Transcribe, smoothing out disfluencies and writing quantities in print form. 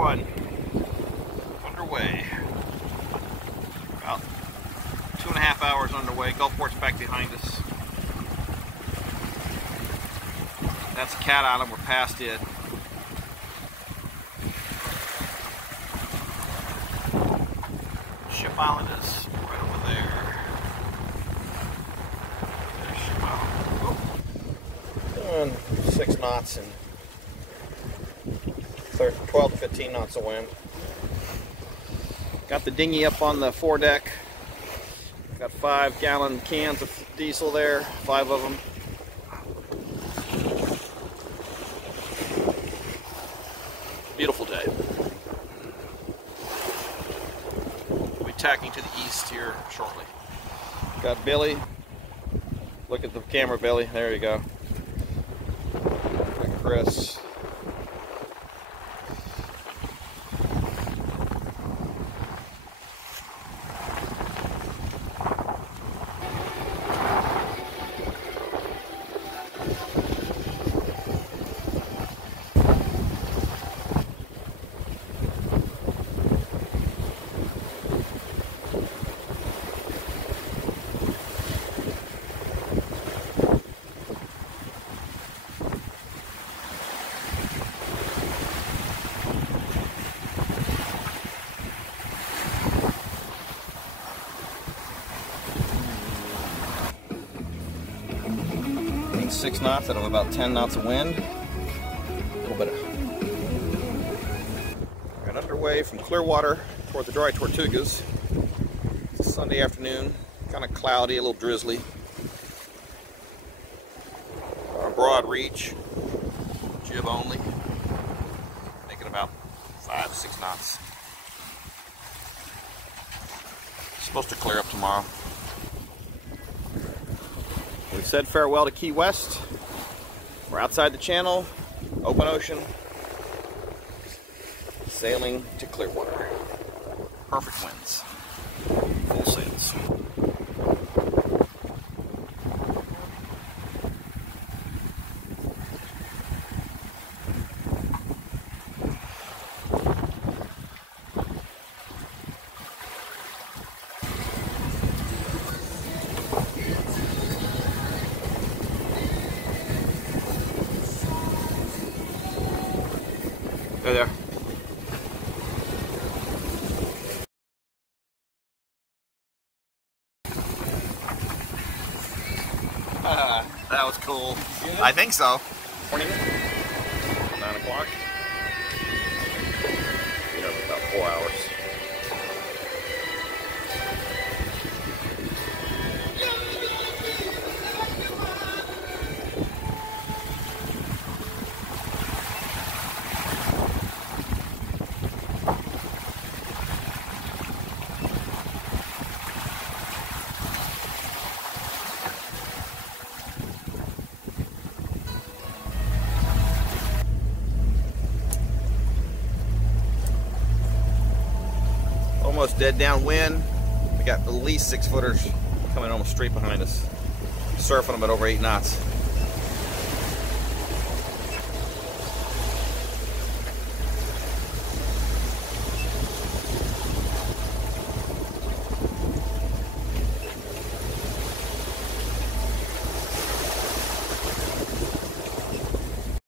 one underway. About 2.5 hours underway. Gulfport's back behind us. That's Cat Island. We're past it. Ship Island is right over there. There's Ship Island. Doing 6 knots and 12 to 15 knots of wind. Got the dinghy up on the foredeck. Got 5-gallon cans of diesel there, 5 of them. Beautiful day. We'll be tacking to the east here shortly. Got Billy. Look at the camera, Billy. There you go. Got Chris. Getting 6 knots out of about 10 knots of wind. A little bit of. Got underway from Clearwater toward the Dry Tortugas. It's a Sunday afternoon, kind of cloudy, a little drizzly. On a broad reach, jib only, making about 5-6 knots. Supposed to clear up tomorrow. We've said farewell to Key West. We're outside the channel, open ocean, sailing to Clearwater. Perfect winds, full sails. There. That was cool. Yeah. I think so. Morning. 9 o'clock. You know, about 4 hours. Almost dead downwind. We got at least 6-footers coming almost straight behind us. Surfing them at over 8 knots.